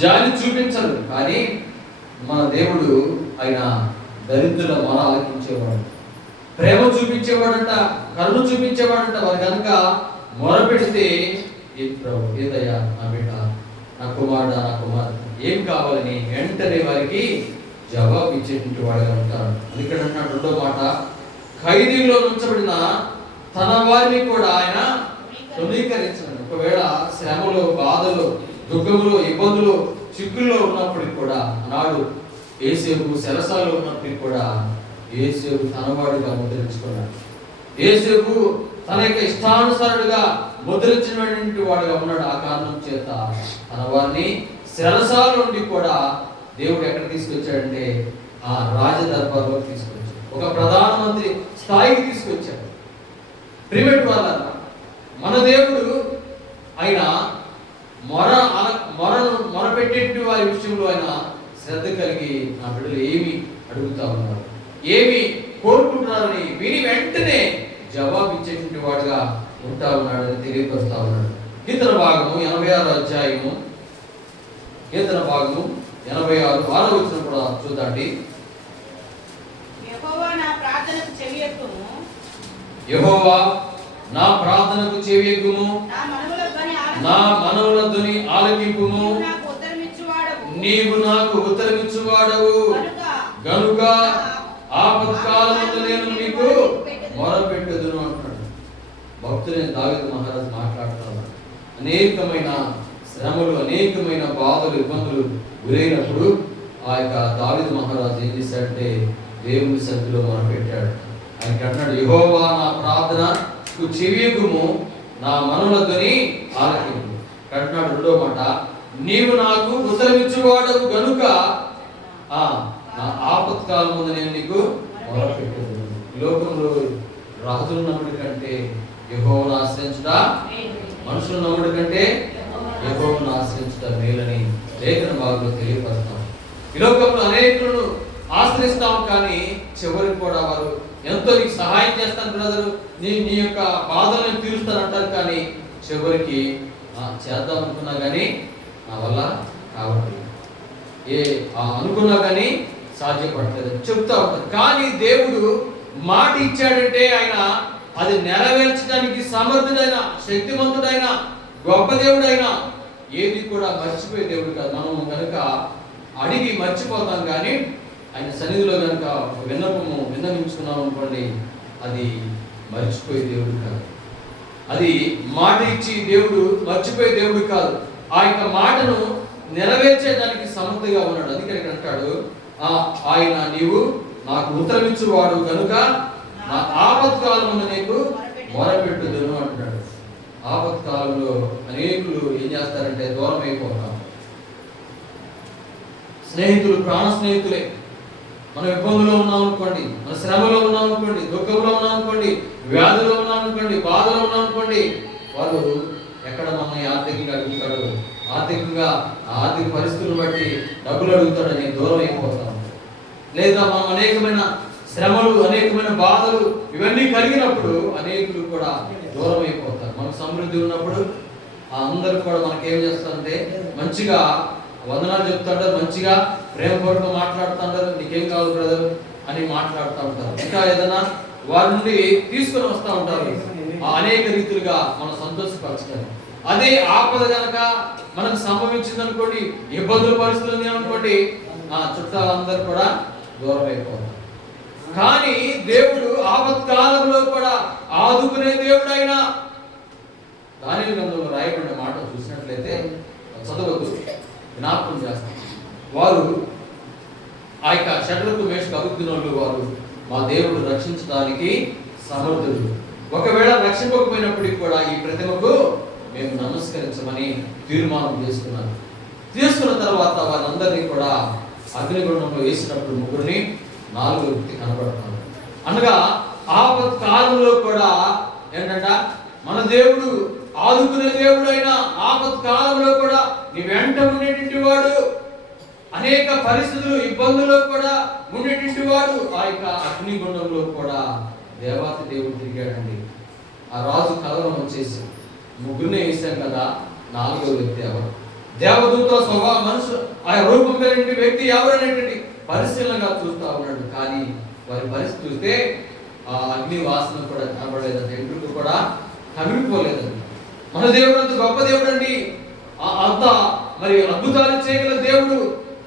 జాలి చూపించడు కానీ మన దేవుడు ఆయన దరిద్రుల మొర ఆలకించేవాడు ప్రేమ చూపించేవాడంట కరుణ చూపించేవాడంట వారు కనుక మొర పెడితే ప్రభు ఏదయ్యా నా బిడ్డ నా కుమారుడు నా కుమార్తె ఏం కావాలని వెంటనే వారికి జవాబు ఇచ్చేటువంటి వాడుగా ఉంటారు అందుకని అంటున్నాడు రెండో మాట. ఖైదీలో ఉంచబడిన తన వారిని కూడా ఆయన తృణీకరించండి ఒకవేళ శ్రమలో బాధలు దుఃఖములు ఇబ్బందులు చిక్కుల్లో ఉన్నప్పటికి కూడా నాడు ఏసేపు సెరసాల్లో ఉన్నప్పటికి కూడా ఏసేపు తనవాడిగా ముద్రించుకున్నాడు. ఏసేపు తన యొక్క ఇష్టానుసారుడుగా ముద్రించినటువంటి వాడుగా ఉన్నాడు. ఆ కారణం చేత తన వారిని సెలసాల నుండి కూడా దేవుడు ఎక్కడ తీసుకొచ్చాడంటే ఆ రాజదర్బార్లో తీసుకొచ్చాడు. ఒక ప్రధానమంత్రి స్థాయికి తీసుకొచ్చాడు. ప్రైవేట్ వాళ్ళ మన దేవుడు ఆయన మొర మొరను మొర పెట్టేటువంటి వారి విషయంలో ఆయన శ్రద్ధ కలిగి నా బిడ్డలు ఏమి అడుగుతా ఉన్నారు? ఏమి కోరుకుంటున్నారని విని వెంటనే జవాబు ఇచ్చేటువంటి వాడుగా ఉంటా ఉన్నాడని తెలియపరుస్తా ఉన్నాడు. కీర్తన భాగము ఎనభై ఆరు అధ్యాయము. కీర్తన భాగము ఎనభై ఆరు ఆరో వచ్చిన కూడా చూద్దాండి యెహోవా నా ప్రార్థనకు చెవియెక్కుము. మనవుల ధ్వని ఆలకింపుము. నీవు నాకు ఉత్తరమిచ్చువాడవు. గనుక ఆపత్కాలముందు నేను నీకు మొరపెట్టుదును. అంటున్నాడు. భక్తులైన దావిద మహారాజు మాట్లాడుతున్నాడు అనేకమైన శ్రమలు అనేకమైన బాధలు ఇబ్బందులు గురైనప్పుడు ఆ యొక్క దావిద మహారాజు ఏం చేశాడంటే దేవుని సన్నిధిలో మొరపెట్టాడు. ఆయన అంటున్నాడు యెహోవా నా ప్రార్థనకు చెవియగుము నా మనులతోని ఆలకింపు. అంటున్నాడు రెండో మాట. నీవు నాకు ఉత్తరమిచ్చువాడు గనుక ఆ నా ఆపత్కాలం ముందు నేను నీకు మొరపెట్టుదును. లోకంలో రాజులు నమ్ముడి కంటే యహోవను ఆశ్రయించుట మనుషులు నమ్ముడి కంటే యహోవను ఆశ్రయించుట మేలని లేఖన భాగంలో తెలియపరుస్తాం. ఈ లోకంలో అనేకులను ఆశ్రయిస్తాం కానీ చివరికి కూడా వారు ఎంతో నీకు సహాయం చేస్తాను బ్రదర్ నీ నీ యొక్క బాధలను తీరుస్తాను అంటారు కానీ చివరికి చేద్దాం అనుకున్నా కానీ నా వల్ల కావట్లేదు. ఏ అనుకున్నా కానీ సాధ్యపడలేదు చెప్తా ఉంటారు కానీ దేవుడు మాట ఇచ్చాడంటే ఆయన అది నెరవేర్చడానికి సమర్థుడైన శక్తివంతుడైన గొప్ప దేవుడైన ఏది కూడా మర్చిపోయే దేవుడు కాదు. మనం కనుక అడిగి మర్చిపోతాం కానీ ఆయన సన్నిధిలో కనుక విన్నపము విన్నవించుకున్నాం అనుకోండి అది మర్చిపోయే దేవుడు కాదు. అది మాట ఇచ్చి దేవుడు మర్చిపోయే దేవుడు కాదు. ఆ యొక్క మాటను నెరవేర్చేదానికి సమర్థగా ఉన్నాడు. అందుకే ఇక్కడ అంటాడు ఆ ఆయన నీవు నాకు ఉత్తరమిచ్చువాడు కనుక నా ఆపత్కాలంలో నీకు మొరపెట్టుదును అంటున్నాడు. ఆపత్కాలంలో అనేకులు ఏం చేస్తారంటే దూరం అయిపోతాం స్నేహితులు ప్రాణ స్నేహితులే మనం ఇబ్బందులో ఉన్నాం అనుకోండి మన శ్రమలో ఉన్నాం అనుకోండి దుఃఖంలో ఉన్నాం అనుకోండి వ్యాధిలో ఉన్నాం అనుకోండి బాధలో ఉన్నాం అనుకోండి వాళ్ళు ఎక్కడ మనల్ని ఆర్థికంగా అడుగుతాడు ఆర్థికంగా ఆ ఆర్థిక పరిస్థితులు బట్టి డబ్బులు అడుగుతాడని దూరం అయిపోతాం లేదా మనం అనేకమైన శ్రమలు అనేకమైన బాధలు ఇవన్నీ కలిగినప్పుడు అనేకులు కూడా దూరం అయిపోతారు. మనకు సమృద్ధి ఉన్నప్పుడు ఆ అందరూ కూడా మనకి ఏం చేస్తారంటే మంచిగా వందనాలు చెప్తుంటారు మంచిగా ప్రేమపూర్వకంగా మాట్లాడుతుంటారు నీకేం కావాలి బ్రదర్ అని మాట్లాడుతూ ఉంటారు. ఇంకా ఏదైనా వారి నుండి తీసుకొని వస్తూ ఉంటారు. అనేక రీతులుగా మనం సంతోషపరచగలం అదే ఆపద గనక మనకు సంభవించింది అనుకోండి ఇబ్బందుల పరిస్థితులు అనుకోండి ఆ చుట్టాలందరూ కూడా దూరం అయిపోతారు కానీ దేవుడు ఆపత్కాలంలో కూడా ఆదుకునే దేవుడు అయినా దాని గ్రంథంలో రాయబడిన మాట చూసినట్లయితే చదవద్దు జ్ఞాపకం చేస్తాం వారు ఆ యొక్క షడ్రకు మేషకు అభివృద్ధినోళ్ళు వారు మా దేవుడు రక్షించడానికి సమర్థుడు ఒకవేళ రక్షింపకపోయినప్పటికీ కూడా ఈ ప్రతిమకు మేము నమస్కరించమని తీర్మానం చేసుకున్నాను తీసుకున్న తర్వాత వారందరినీ కూడా అగ్నిగుండంలో వేసినప్పుడు ముగ్గురిని నాలుగు వ్యక్తి కనబడతాను అనగా ఆపత్ కాలంలో కూడా ఏంటంట మన దేవుడు ఆదుకునే దేవుడు అయినా ఆపత్ కాలంలో కూడా నీ వెంట ఉండేటువంటి వాడు అనేక పరిస్థితులు ఇబ్బందుల్లో కూడా ఉండేటువంటి వాడు. ఆ యొక్క అగ్నిగుండంలో కూడా దేవత దేవుడు తిరిగాడండి. ఆ రాజు కలవరం వచ్చేసి ముగ్గురినే వేసాం కదా నాలుగో వ్యక్తి ఎవరు? దేవదూత స్వభావ మనుషు ఆ రూపం కలిగిన వ్యక్తి ఎవరనేటువంటి పరిశీలనగా చూస్తా ఉన్నాడు. కానీ వారి పరిస్థితి చూస్తే ఆ అగ్ని వాసన కూడా కనబడలేదండి ఎంట్రుకు కూడా కమిలిపోలేదండి. మన దేవుడు అంత గొప్ప దేవుడు అండి అంత మరి అద్భుతాలు చేయగల దేవుడు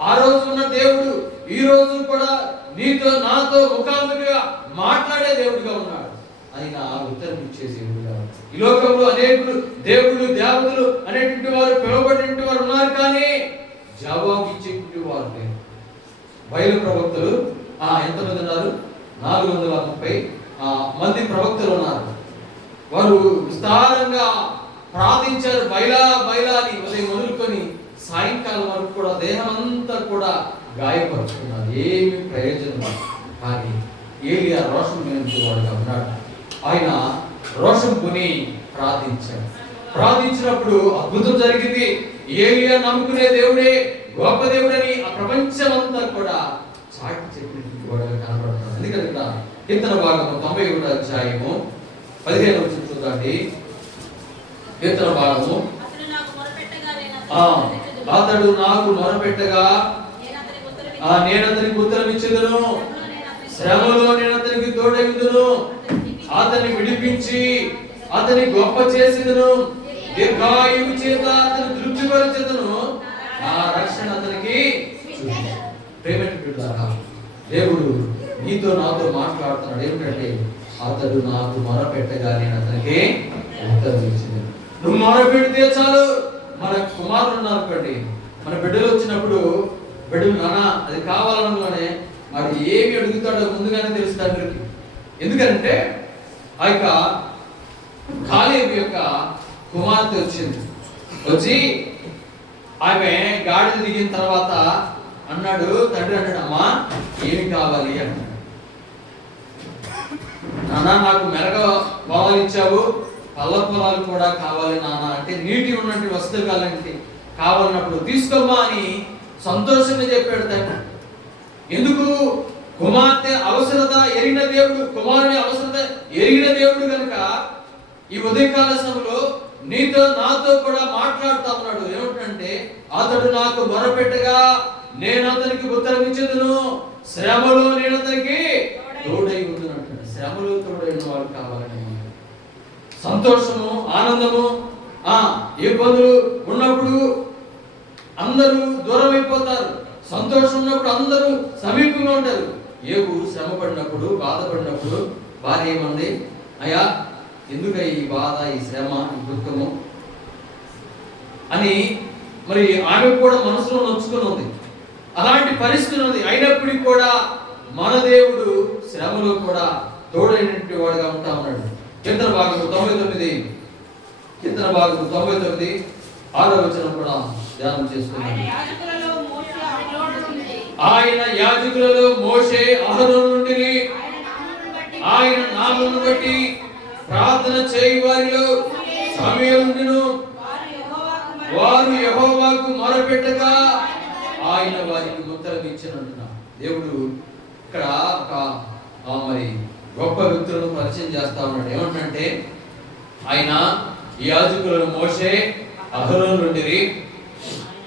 ఆ రోజు ఉన్న దేవుడు ఈ రోజు కూడా నీతో నాతో ముఖాముఖిగా మాట్లాడే దేవుడిగా ఉన్నాడు. ఆయన ఉత్తరం ఇచ్చేసి దేవుడుగా ఈ లోకంలో అనేకులు దేవుడు దేవతలు అనేటువంటి వారు పిలువబడినటువంటి వారు ఉన్నారు కానీ జవాబు ఇచ్చేటువంటి వారు లేరు. బయలు ప్రవక్తలు ఆ ఎంతమంది ఉన్నారు? నాలుగు వందల ముప్పై ఆ, మంది ప్రవక్తలు ఉన్నారు. వారు విస్తారంగా ప్రార్థించారు బయలా బయలా అని ఉదయం మొదలుకొని సాయంకాలం వరకు కూడా దేహం అంతా కూడా గాయపరుచుకున్నారు. ఏమి ప్రయోజనం కానీ ఏలియా రోషం వాడుగా ఉన్నాడు. ఆయన రోషం కొని ప్రార్థించాడు. ప్రార్థించినప్పుడు అద్భుతం జరిగింది. ఏలియా నమ్ముకునే దేవుడే గొప్ప దేవుడని ఆ ప్రపంచం అంతా కూడా చాటి చెప్పినటువంటి వాడుగా కనబడుతున్నాడు ఎందుకంటే ఇక్కడ కీర్తన భాగము తొంభై ఒకటో అధ్యాయము పదిహేను వచ్చిన చూడండి కీర్తన భాగము అతడు నాకు మొరపెట్టగా నేను ఆ, అతనికి అతడు నాకు ఉత్తరం ఆ ఇచ్చేదను. శ్రమలో నేను అతనికి తోడెందును అతన్ని విడిపించి అతని గొప్ప చేసేదను. దీర్ఘాయువు చేత అతను తృప్తిపరచెదను. ఆ రక్షణ అతనికి చూపించు. దేవుడు నీతో నాతో మాట్లాడుతున్నాడు. ఏమిటంటే అతడు నాకు మొరపెట్టగా నేను అతనికి ఉత్తరం ఇచ్చింది నువ్వు మొరపెడితే చాలు. మన కుమారులు ఉన్నారు అనుకోండి. మన బిడ్డలు వచ్చినప్పుడు బిడ్డలు నానా అది కావాలనగానే మరి ఏమి అడుగుతాడో ముందుగానే తెలుసు తండ్రికి ఎందుకంటే ఆ యొక్క కాలేబు యొక్క కుమార్తె వచ్చింది. వచ్చి ఆమె గాడిద దిగిన తర్వాత అన్నాడు తండ్రి అన్నాడు అమ్మా ఏమి కావాలి? అన్నాడు. నాన్న నాకు మెరగ బావాలు ఇచ్చావు. పల్ల పొలాలు కూడా కావాలి నాన్న. అంటే నీటి ఉన్నటువంటి వస్తువులు కావాలంటే కావాలన్నప్పుడు తీసుకోమ్మా అని సంతోషంగా చెప్పాడు తండ్రి. ఎందుకు? కుమార్తె అవసరత ఎరిగిన దేవుడు కుమారుని అవసరత ఎరిగిన దేవుడు కనుక ఈ ఉదయకాల సమయంలో నీతో నాతో కూడా మాట్లాడుతా ఉన్నాడు. ఏమిటంటే అతడు నాకు మొరపెట్టగా నేను అతనికి ఉత్తరం ఇచ్చేదను. శ్రమలో నేను అతనికి తోడై ఉండును అంటాడు శ్రమలో తోడైన వాడు కావాలని సంతోషము ఆనందము ఆ ఇబ్బందులు ఉన్నప్పుడు అందరూ దూరం అయిపోతారు సంతోషం ఉన్నప్పుడు అందరూ సమీపంగా ఉంటారు. ఏవు శ్రమ పడినప్పుడు బాధపడినప్పుడు భార్య ఏమంది? అయ్యా ఎందుక ఈ బాధ ఈ శ్రమ ఈ దుఃఖము అని మరి ఆమె కూడా మనసులో నొచ్చుకుని ఉంది. అలాంటి పరిస్థితి ఉంది. అయినప్పటికీ కూడా మన దేవుడు శ్రమలో కూడా తోడైనటువంటి వాడుగా ఉంటా ఉన్నాడు. కీర్తన భాగం తొంభై తొమ్మిది కీర్తన భాగం తొంభై తొమ్మిది ఆరో వచనం కూడా ధ్యానం చేసుకున్నాం ఆయన యాజకులలో మోషే అహరోను పరిచయం చేస్తా ఉన్నాడు. ఏమంటే ఆయన యాజకులను మోసే అహరోను నుండి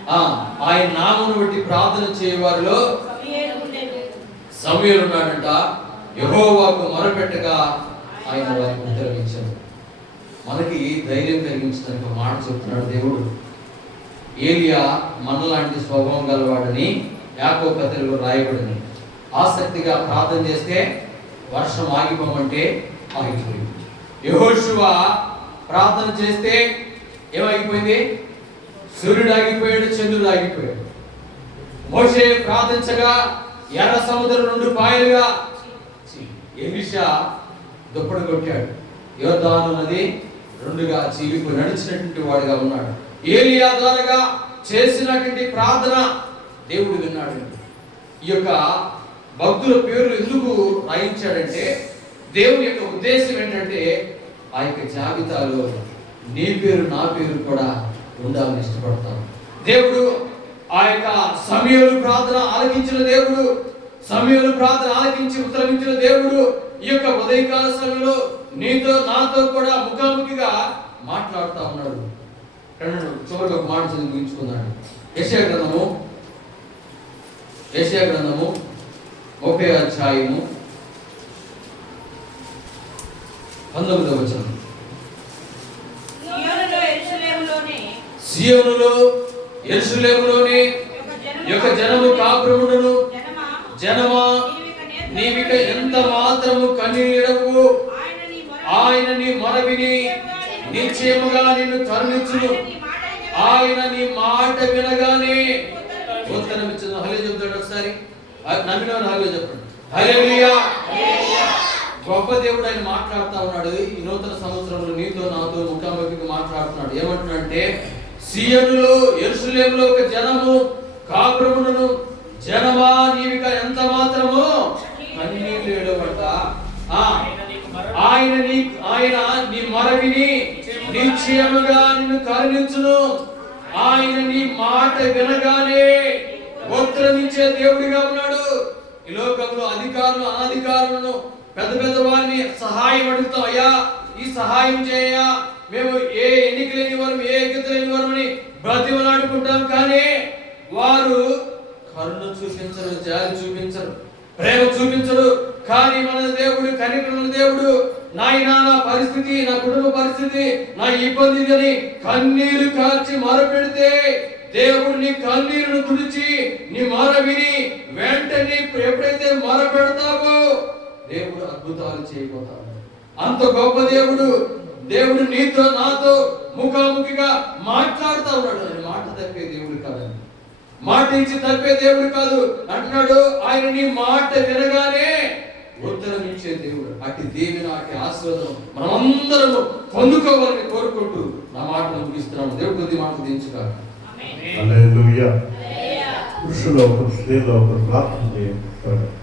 ఆ ఆయన నామను బట్టి ప్రార్థన చేయవారిలో సమూయేలు ఉన్నాడంట. యహోవాకు మొరపెట్టగా ఆయన వారికి ఉత్తరం మనకి ధైర్యం కలిగించడానికి ఒక మాట చెప్తున్నాడు దేవుడు. ఏలియా మనలాంటి స్వభావం గలవాడని యాకో పత్రికలో రాయబడని ఆసక్తిగా ప్రార్థన చేస్తే వర్షం ఆగిపోమంటే ఆగిపోయింది. యెహోషువ ప్రార్థన చేస్తే ఏమైపోయింది? సూర్యుడు ఆగిపోయాడు చంద్రుడు ఆగిపోయాడు మోషే ప్రార్థించగా ఎర్ర సముద్రం నుండి పాయలుగా ఎలిషా దుప్పడు కొట్టాడు. యోధాను నది రెండుగా చీలిపు నడిచినటువంటి వాడిగా ఉన్నాడు. ఏలియా ద్వారాగా చేసినటువంటి ప్రార్థన దేవుడు విన్నాడు ఈ యొక్క భక్తుల పేర్లు ఎందుకు రాయించాడంటే దేవుని యొక్క ఉద్దేశం ఏంటంటే ఆ యొక్క జాబితాలో నీ పేరు నా పేరు కూడా ఉండాలని ఇష్టపడతాను. దేవుడు ఆ యొక్క సమయంలో ప్రార్థన ఆలకించిన దేవుడు సమయంలో ప్రార్థన ఆలకించి ఉత్తరమించిన దేవుడు ఈ యొక్క ఉదయకాల సమయంలో నీతో నాతో కూడా ముఖాముఖిగా మాట్లాడుతా ఉన్నాడు. రెండు చివరికి ఒక మాట చదివి ముగించుకుందాం. యెషయా గ్రంథము యెషయా గ్రంథము ముప్పై అధ్యాయము పంతొమ్మిదవ వచనం. సియోనులో యెరూషలేములోని యొక్క జనము కాపురమును జనమా? నీవిక ఎంత మాత్రము కన్నీడవు ఆయన నీ మొర ఆయన నీ మొరవిని నిశ్చయముగా నిన్ను కరుణించును ఆయన నీ మాట వినగానే. ఉత్తరం ఇచ్చిన హలో చెప్తాడు ఒకసారి. ఆ నమ్మినవారు హలో చెప్పండి. హల్లెలూయా గొప్ప దేవుడు ఆయన మాట్లాడుతా ఉన్నాడు. ఈ నూతన సంవత్సరంలో నీతో నాతో ముఖాముఖిగా మాట్లాడుతున్నాడు. ఏమంటున్నాడంటే సియనులో ఎరుసలేములో ఒక జనము కాపురములను జనమా నీవిక ఎంత మాత్రము కన్నీళ్ళు ఏడవట ఆ ఆయన నీ ఆయన నీ మరవిని నిశ్చయముగా నిన్ను కరుణించును. ఆయన నీ మాట వినగానే ఉత్తరం దేవుడిగా ఉన్నాడు. ఈ లోకంలో అధికారులు అనధికారులను పెద్ద పెద్ద వారిని సహాయం అడుగుతాం అయ్యా ఈ సహాయం చేయ మేము ఏ ఎన్నిక లేని వారు ఏ ఎగ్గిత లేని వారమని బ్రతిమలాడుకుంటాం. కానీ వారు కరుణ చూపించరు జాలి చూపించరు ప్రేమ చూపించరు కానీ మన దేవుడు కనికరమైన దేవుడు నాయనా నా పరిస్థితి నా కుటుంబ పరిస్థితి నా ఇబ్బంది అని కన్నీరు కార్చి మొరపెడితే దేవుడు నీ కన్నీరును తుడిచి నీ మొర విని వెంటనే ఎప్పుడైతే మొర పెడతావో దేవుడు అద్భుతాలు చేయబోతాడు అంత గొప్ప దేవుడు దేవుడు నీతో నాతో ముఖాముఖిగా మాట్లాడుతా ఉన్నాడు. మాట తప్పే దేవుడు కాదండి. మాట ఇచ్చి తప్పే దేవుడు కాదు. అంటున్నాడు ఆయన నీ మాట వినగానే ఉత్తరం ఇచ్చే దేవుడు. అటు దేవుని అటు ఆశీర్వాదం మనమందరము పొందుకోవాలని కోరుకుంటూ నా మాట ముగిస్తున్నాను. దేవుడు కొద్ది మాట దించుగా. హల్లెలూయా. పురుషులు ఒకరు స్త్రీలు ఒకరు ప్రార్థన చేయండి.